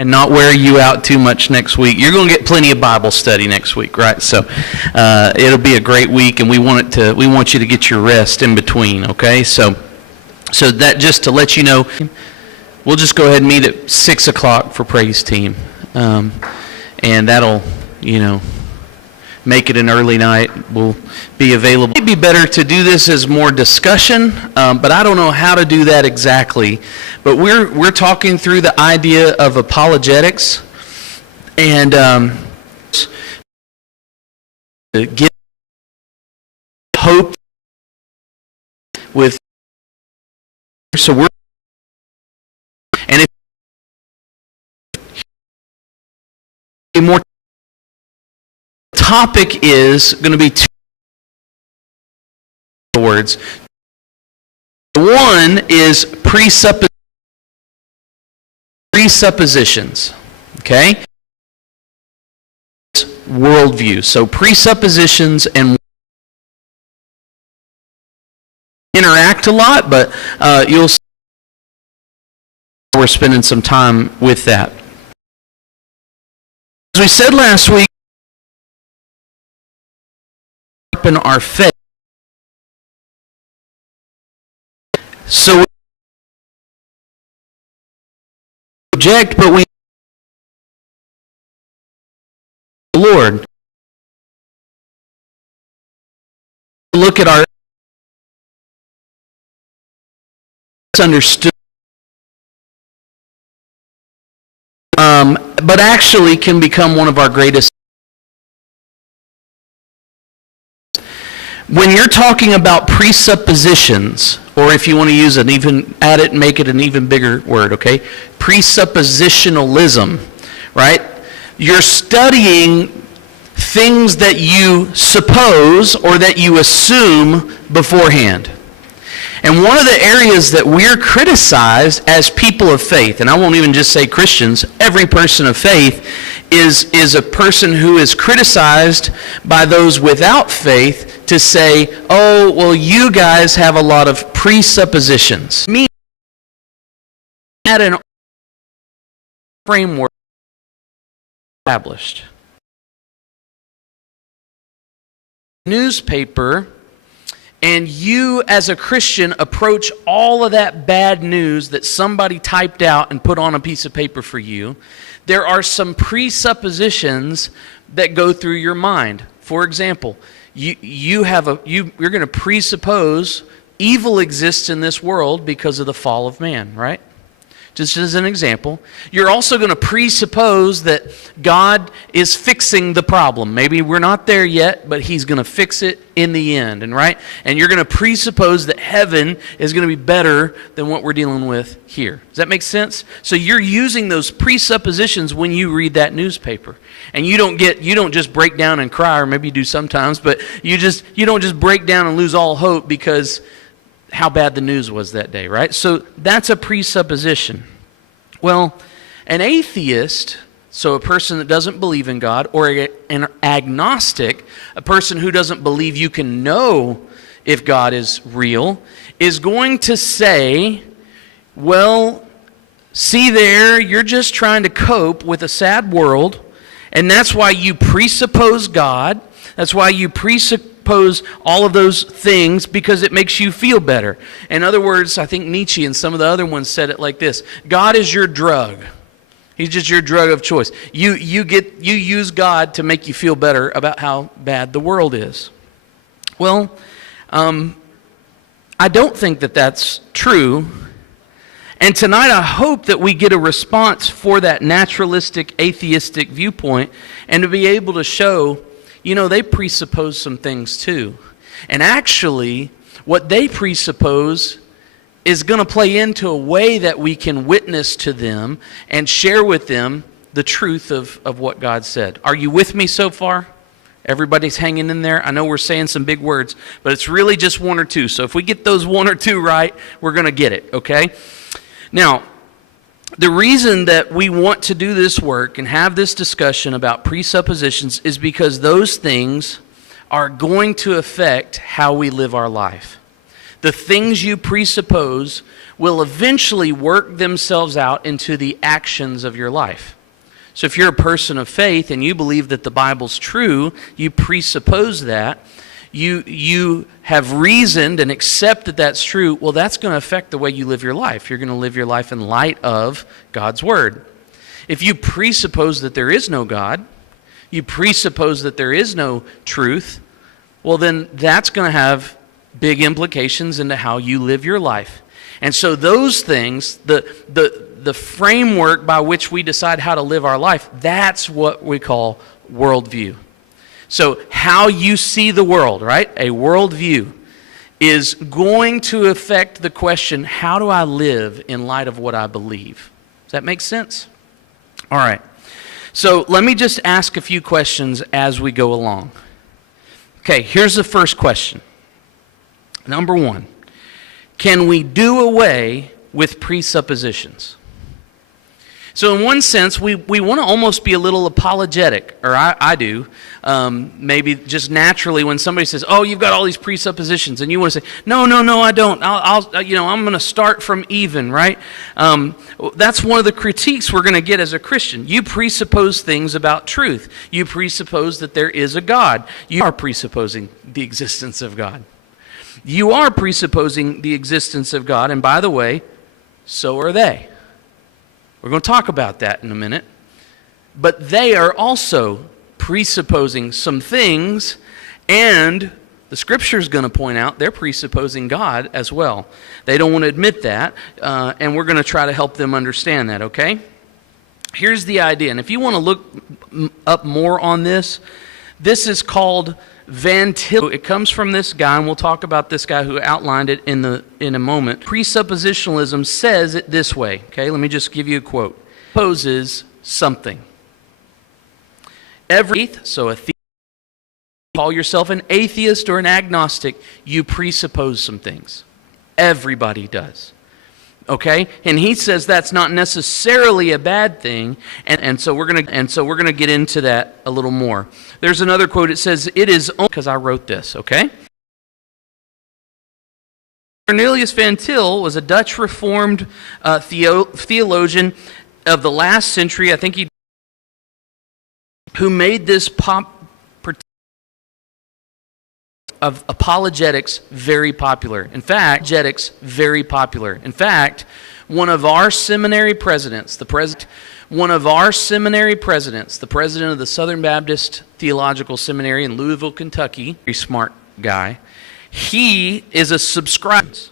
and not wear you out too much next week. You're going to get plenty of Bible study next week, right? So it'll be a great week, and we want you to get your rest in between, okay? So that, just to let you know, we'll just go ahead and meet at 6 o'clock for praise team, and that'll, make it an early night. We'll be available. It'd be better to do this as more discussion, but I don't know how to do that exactly. But we're talking through the idea of apologetics, and give hope with. So we're, and if more. Topic is going to be two words. One is presuppositions. Okay? Worldview. So presuppositions and interact a lot, but you'll see we're spending some time with that. As we said last week, in our faith. So we object, but we Lord. Look at our understood, but actually can become one of our greatest. When you're talking about presuppositions, or if you want to use an even, add it and make it an even bigger word, okay? Presuppositionalism, right? You're studying things that you suppose or that you assume beforehand. And one of the areas that we're criticized as people of faith, and I won't even just say Christians, every person of faith is a person who is criticized by those without faith to say, oh, well, you guys have a lot of presuppositions. Me at an framework established. Newspaper, and you as a Christian approach all of that bad news that somebody typed out and put on a piece of paper for you, there are some presuppositions that go through your mind. For example, you're going to presuppose evil exists in this world because of the fall of man, right? Just as an example. You're also going to presuppose that God is fixing the problem. Maybe we're not there yet, but He's going to fix it in the end, and right? And you're going to presuppose that heaven is going to be better than what we're dealing with here. Does that make sense? So you're using those presuppositions when you read that newspaper. And you don't just break down and cry, or maybe you do sometimes, but you don't just break down and lose all hope because how bad the news was that day, right? So that's a presupposition. Well, an atheist, so a person that doesn't believe in God, or an agnostic, a person who doesn't believe you can know if God is real, is going to say, well, see there, you're just trying to cope with a sad world, and that's why you presuppose God. That's why you presuppose all of those things, because it makes you feel better. In other words, I think Nietzsche and some of the other ones said it like this: God is your drug. He's just your drug of choice. You use God to make you feel better about how bad the world is. Well, I don't think that that's true. And tonight I hope that we get a response for that naturalistic, atheistic viewpoint, and to be able to show, they presuppose some things too. And actually, what they presuppose is going to play into a way that we can witness to them and share with them the truth of what God said. Are you with me so far? Everybody's hanging in there? I know we're saying some big words, but it's really just one or two. So if we get those one or two right, we're going to get it, okay? Now, the reason that we want to do this work and have this discussion about presuppositions is because those things are going to affect how we live our life. The things you presuppose will eventually work themselves out into the actions of your life. So if you're a person of faith and you believe that the Bible's true, you presuppose that, you have reasoned and accept that that's true, well, that's going to affect the way you live your life. You're going to live your life in light of God's Word. If you presuppose that there is no God, you presuppose that there is no truth, well, then that's going to have big implications into how you live your life. And so those things, the framework by which we decide how to live our life, that's what we call worldview. So how you see the world, right? A worldview is going to affect the question, how do I live in light of what I believe? Does that make sense? All right. So let me just ask a few questions as we go along. Okay, here's the first question. Number one, can we do away with presuppositions? So in one sense, we want to almost be a little apologetic, or I do. Maybe just naturally when somebody says, "Oh, you've got all these presuppositions," and you want to say, "No, I don't. I'm going to start from even," right? That's one of the critiques we're going to get as a Christian. You presuppose things about truth. You presuppose that there is a God. You are presupposing the existence of God. You are presupposing the existence of God, and by the way, so are they. We're going to talk about that in a minute. But they are also presupposing some things, and the Scripture is going to point out they're presupposing God as well. They don't want to admit that, and we're going to try to help them understand that, okay? Here's the idea, and if you want to look up more on this, this is called Van Til. It comes from this guy, and we'll talk about this guy who outlined it in a moment. Presuppositionalism says it this way. Okay, let me just give you a quote. Poses something. So call yourself an atheist or an agnostic, you presuppose some things. Everybody does. Okay, and he says that's not necessarily a bad thing, and so we're gonna get into that a little more. There's another quote. It says, "It is only," because I wrote this. Okay. Cornelius Van Til was a Dutch Reformed theologian of the last century. I think who made this of apologetics very popular. In fact, one of our seminary presidents, the president of the Southern Baptist Theological Seminary in Louisville, Kentucky, very smart guy, he is a subscriber.